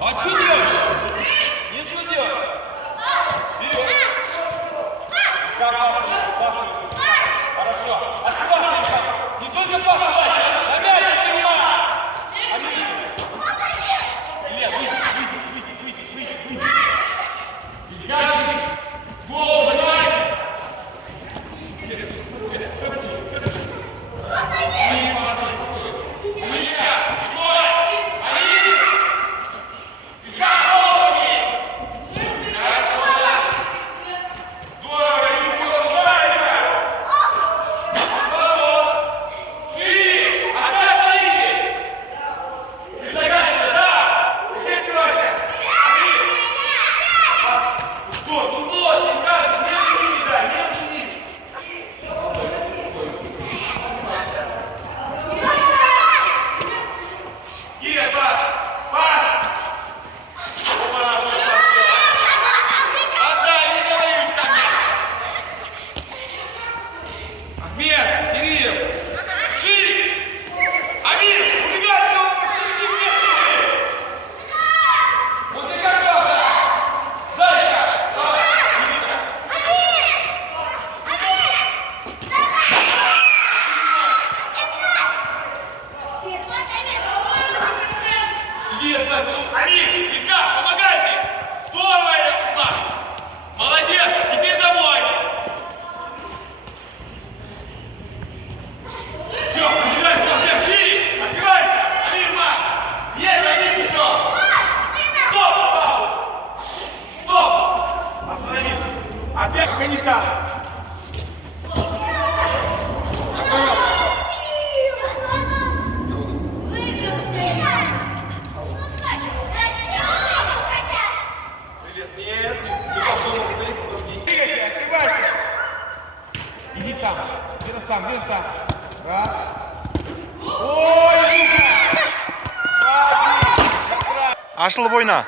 А что делать? Нечего делать. Вперед. Как пас. Хорошо. Открывайся, не только пас дать, на мяч, Амир. Илья, выйди. Гол, давай. Амир, Илька, помогайте! Здорово, Илья! Молодец! Теперь домой! Все, побежали, все, шире! Открывайся! Амир, мам! Есть, ничего! Стоп! Остановись! Опять Афганистан! Иди сам. Где-то сам. Раз. Ой, Люка! Ашыл бойна.